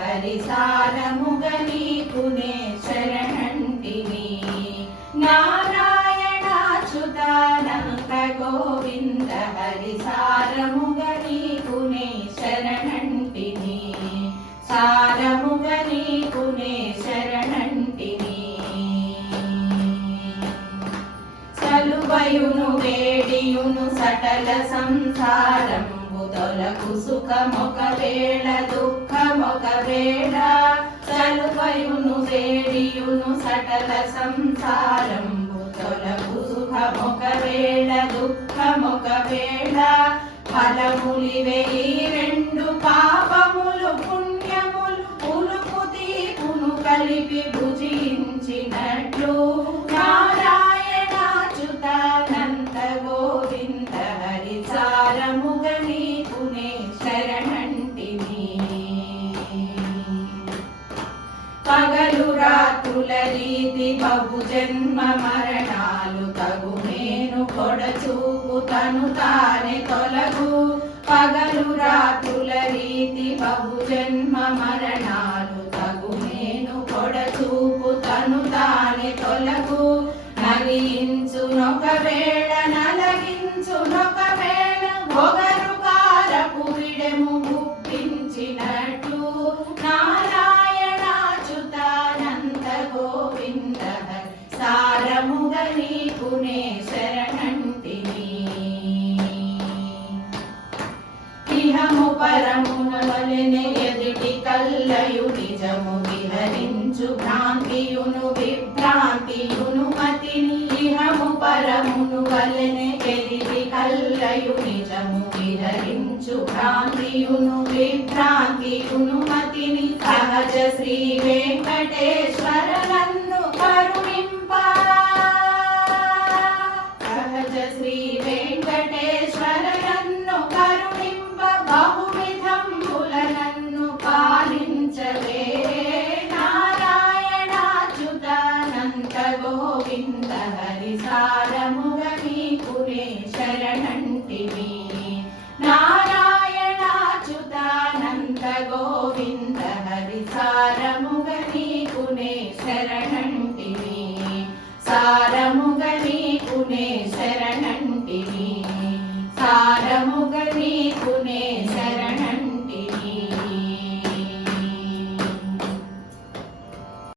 హరిసారముగ నీకునే శరణంటిని. నారాయణాచ్యుతానంద గోవింద హరిసారముగ నీకునే శరణంటిని. సారముగ నీకునే శరణంటిని. సలువయును వేడియును సటల సంసారం తొలగు సుఖమొక వేళ దుఃఖమొక చలువయును వేడియును సటల సంసారంబు తొలగు సుఖమొక వేళ దుఃఖమొక వేళ ఫలములివే ఈ రెండు పాపములు పుణ్యములు ఉలుపు తీపును కలిపి భుజించినట్లు రాత్రుల రీతి బహు జన్మ మరణాలు తగు నేను కొడచూపు తను తానే తొలగు. పగలు రాత్రుల రీతి బహు జన్మ మరణాలు తగు నేను కొడచూపు తను తానే తొలగు. ప్రభునే శరణంతిని. ఇహము పరమున వలెనే ఎదిటి కల్లయు నిజము విహరించు భ్రాంతియును విభ్రాంతియును మతిని. ఇహము పరమును వలెనే ఎదుటి కల్లయు నిజము విహరించు భ్రాంతియును విభ్రాంతియును మతిని. సహజ శ్రీ వెంకటేశ్వర లహరి సారముగ నీకునే శరణంటివి నారాయణాచ్యుతానంద గోవింద హరి సారముగ నీకునే శరణంటివి సారముగ నీకునే శరణంటివి సార